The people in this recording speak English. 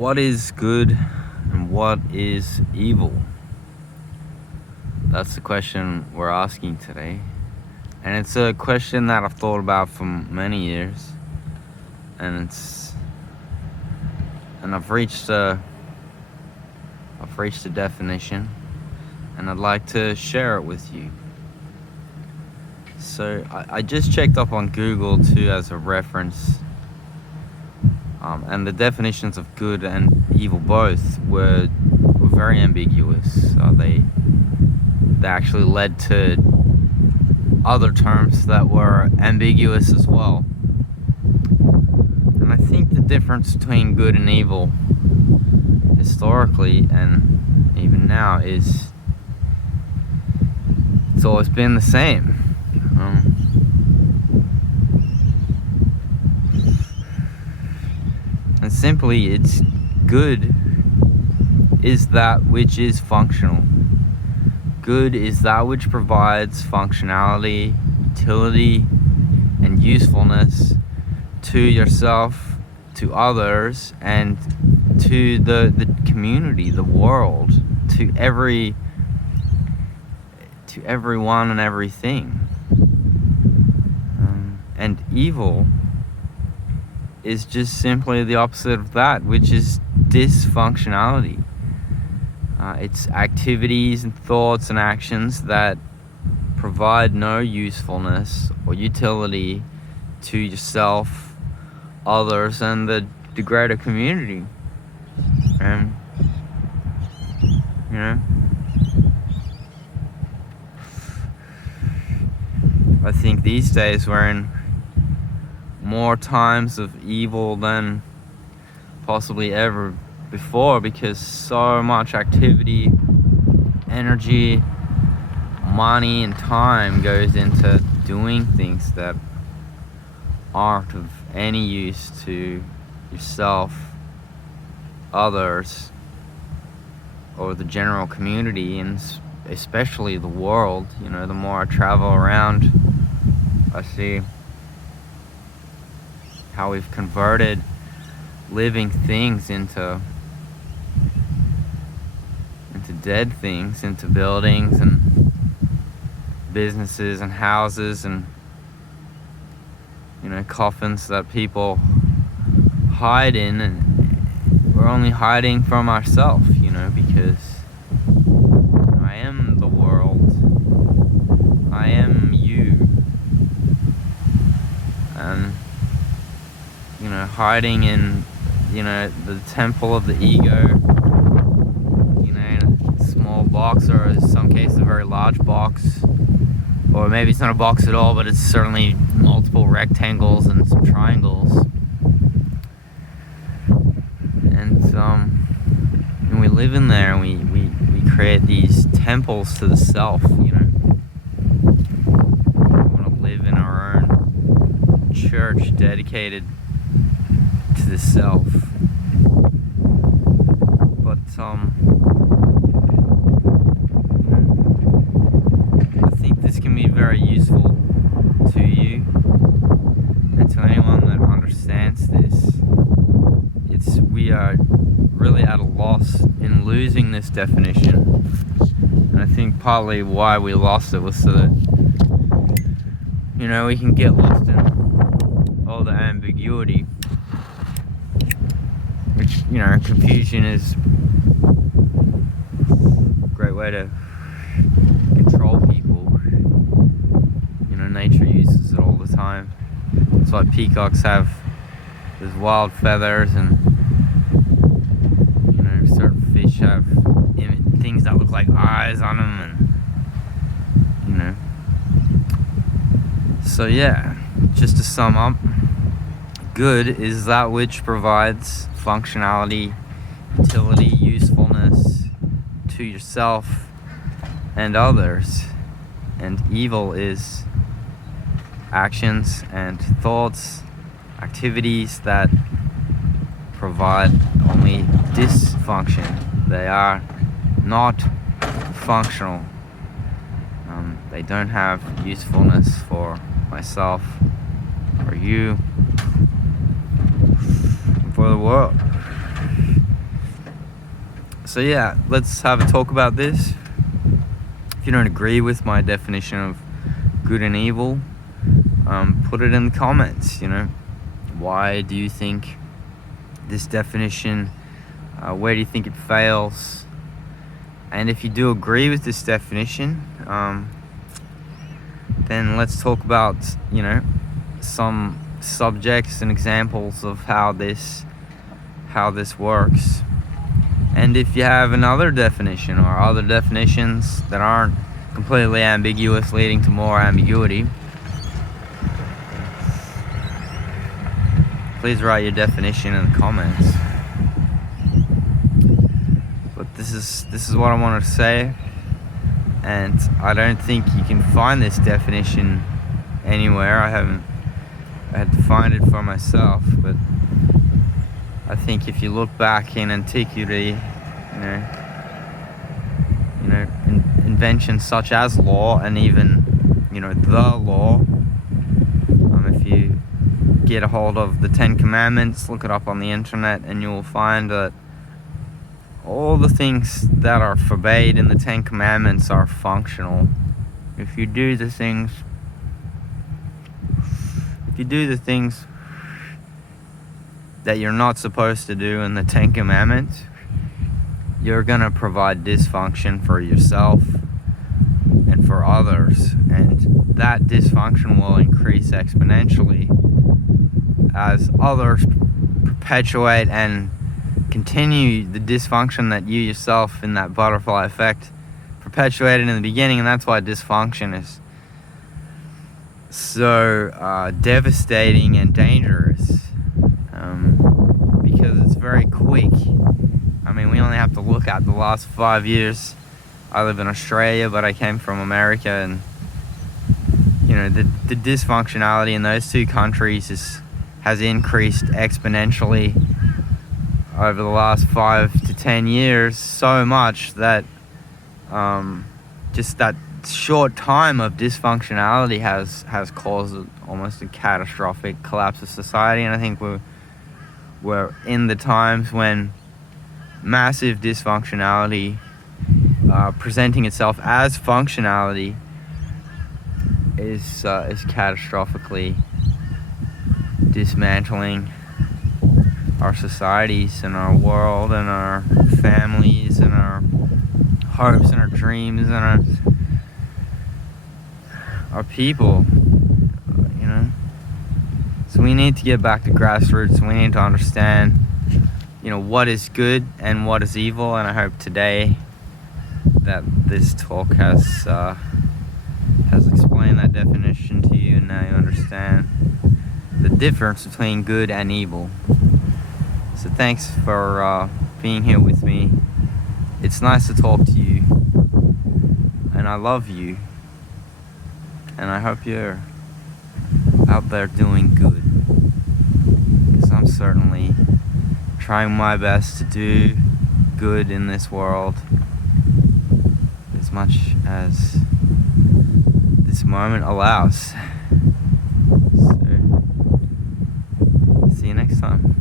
What is good and what is evil? That's the question we're asking today. And it's a question that I've thought about for many years. And I've reached a definition, and I'd like to share it with you. So I just checked up on Google too as a reference. And the definitions of good and evil both were very ambiguous. They actually led to other terms that were ambiguous as well. And I think the difference between good and evil historically and even now is it's always been the same. And simply, it's good is that which is functional. Good is that which provides functionality, utility, and usefulness to yourself, to others, and to the community, the world, to everyone and everything. And evil is just simply the opposite of that, which is dysfunctionality. It's activities and thoughts and actions that provide no usefulness or utility to yourself, others, and the greater community. And I think these days we're in more times of evil than possibly ever before, because so much activity, energy, money, and time goes into doing things that aren't of any use to yourself, others, or the general community, and especially the world. The more I travel around, I see how we've converted living things into dead things, into buildings and businesses and houses and coffins that people hide in, and we're only hiding from ourselves, because I am the world, I am you, and hiding in the temple of the ego, in a small box, or in some cases a very large box, or maybe it's not a box at all, but it's certainly multiple rectangles and some triangles. And we live in there, and we create these temples to the self. We want to live in our own church dedicated to the self. But I think this can be very useful to you and to anyone that understands this. We are really at a loss in losing this definition, and I think partly why we lost it was so that we can get lost in all the ambiguity, which confusion is a great way to control people. Nature uses it all the time. That's why peacocks have those wild feathers, and certain fish have things that look like eyes on them, and so yeah, just to sum up, good is that which provides functionality, utility, usefulness to yourself and others, and evil is actions and thoughts, activities that provide only dysfunction. They are not functional. They don't have usefulness for myself, for you, for the world. So yeah, let's have a talk about this. If you don't agree with my definition of good and evil, put it in the comments. Why do you think this definition, where do you think it fails? And if you do agree with this definition, then let's talk about some subjects and examples of how this works. And if you have another definition or other definitions that aren't completely ambiguous, leading to more ambiguity, please write your definition in the comments. But this is what I wanted to say, and I don't think you can find this definition anywhere. I had to find it for myself, but I think if you look back in antiquity, inventions such as law and even the law. If you get a hold of the Ten Commandments, look it up on the internet, and you will find that all the things that are forbade in the Ten Commandments are functional. If you do the things that you're not supposed to do in the Ten Commandments, you're gonna provide dysfunction for yourself and for others, and that dysfunction will increase exponentially as others perpetuate and continue the dysfunction that you yourself, in that butterfly effect, perpetuated in the beginning. And that's why dysfunction is so devastating and dangerous, because it's very quick. We only have to look at the last 5 years. I live in Australia, but I came from America, and the dysfunctionality in those two countries has increased exponentially over the last 5 to 10 years, so much that just that short time of dysfunctionality has caused almost a catastrophic collapse of society. And I think we're in the times when massive dysfunctionality presenting itself as functionality is catastrophically dismantling our societies and our world and our families and our hopes and our dreams and our people. So we need to get back to grassroots. We need to understand what is good and what is evil. And I hope today that this talk has explained that definition to you, and now you understand the difference between good and evil. So thanks for being here with me. It's nice to talk to you, and I love you, and I hope you're out there doing good, because I'm certainly trying my best to do good in this world as much as this moment allows. So, see you next time.